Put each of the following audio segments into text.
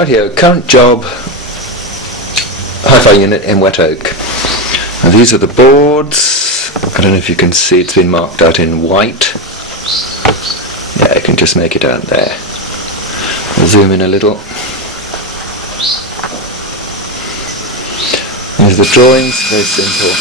Rightio, current job, hi-fi unit in wet oak. Now these are the boards. I don't know if you can see, it's been marked out in white. Yeah, I can just make it out there. I'll zoom in a little. Here's the drawings, very simple.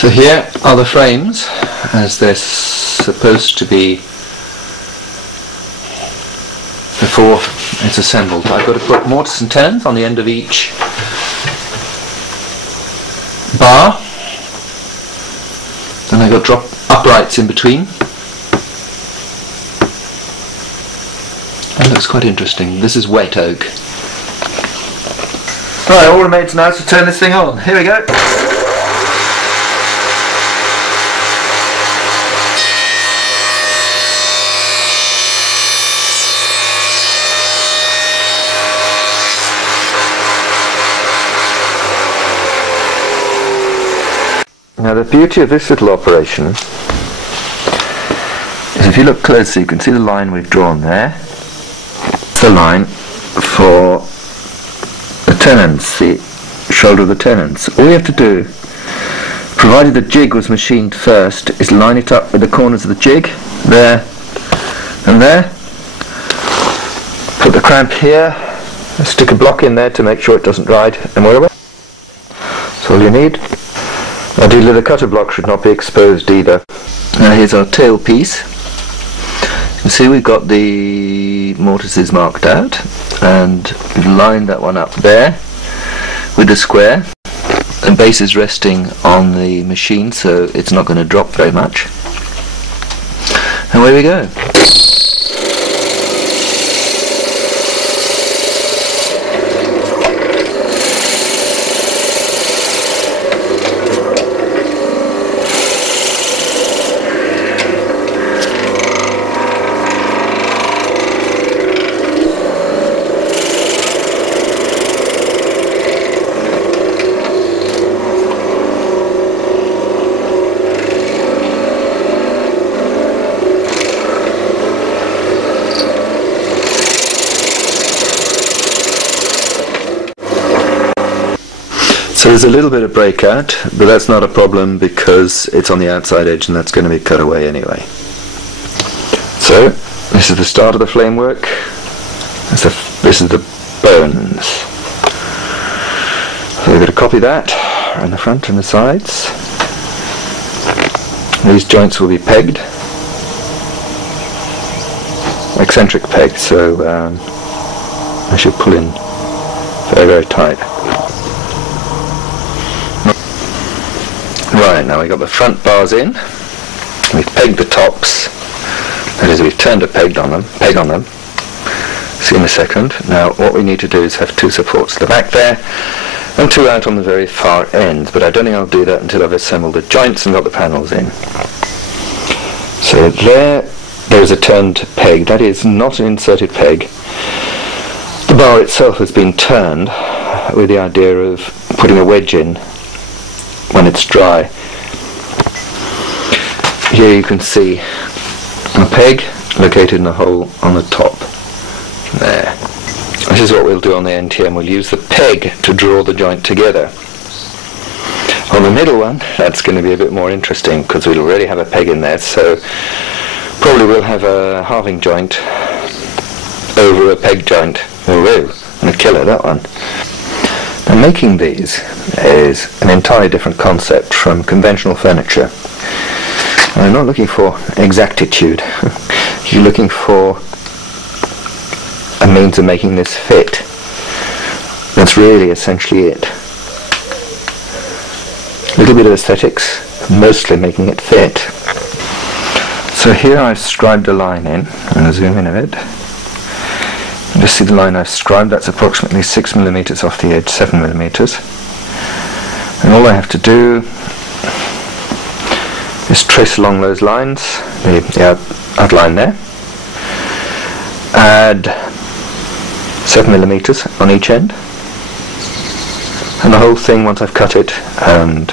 So here are the frames as they're supposed to be before it's assembled. I've got to put mortise and tenons on the end of each bar. Then I've got drop uprights in between. That looks quite interesting. This is wet oak. Right, all remains now is to turn this thing on. Here we go. Now the beauty of this little operation is if you look closely you can see the line we've drawn there. It's the line for the tenons, the shoulder of the tenons. All you have to do, provided the jig was machined first, is line it up with the corners of the jig, there and there. Put the cramp here, stick a block in there to make sure it doesn't ride, and we're away. That's all you need. Ideally the cutter block should not be exposed either. Now here's our tail piece. You can see we've got the mortises marked out and we've lined that one up there with a square. The base is resting on the machine so it's not going to drop very much. And away we go. So there's a little bit of breakout, but that's not a problem because it's on the outside edge and that's going to be cut away anyway. So this is the start of the flame work. This is the bones. So we're going to copy that on the front and the sides. These joints will be pegged, eccentric peg, so I should pull in very, very tight. Right, now we've got the front bars in, we've pegged the tops, that is we've turned a peg on them, see in a second. Now what we need to do is have two supports at the back there and two out on the very far ends, but I don't think I'll do that until I've assembled the joints and got the panels in. So there's a turned peg, that is not an inserted peg. The bar itself has been turned with the idea of putting a wedge in when it's dry. Here you can see a peg located in a hole on the top there. This is what we'll do on the NTM. We'll use the peg to draw the joint together. On the middle one, that's going to be a bit more interesting because we'll already have a peg in there, so Probably will have a halving joint over a peg joint. Oh, and a killer, that one. Now, making these is an entirely different concept from conventional furniture. I'm not looking for exactitude. You're looking for a means of making this fit. That's really essentially it. A little bit of aesthetics, mostly making it fit. So here I've scribed a line in. I'm going to zoom in a bit. Just see the line I've scribed. That's approximately 6 millimeters off the edge, 7 millimeters. And all I have to do is trace along those lines, the outline there. Add 7 millimeters on each end. And the whole thing, once I've cut it and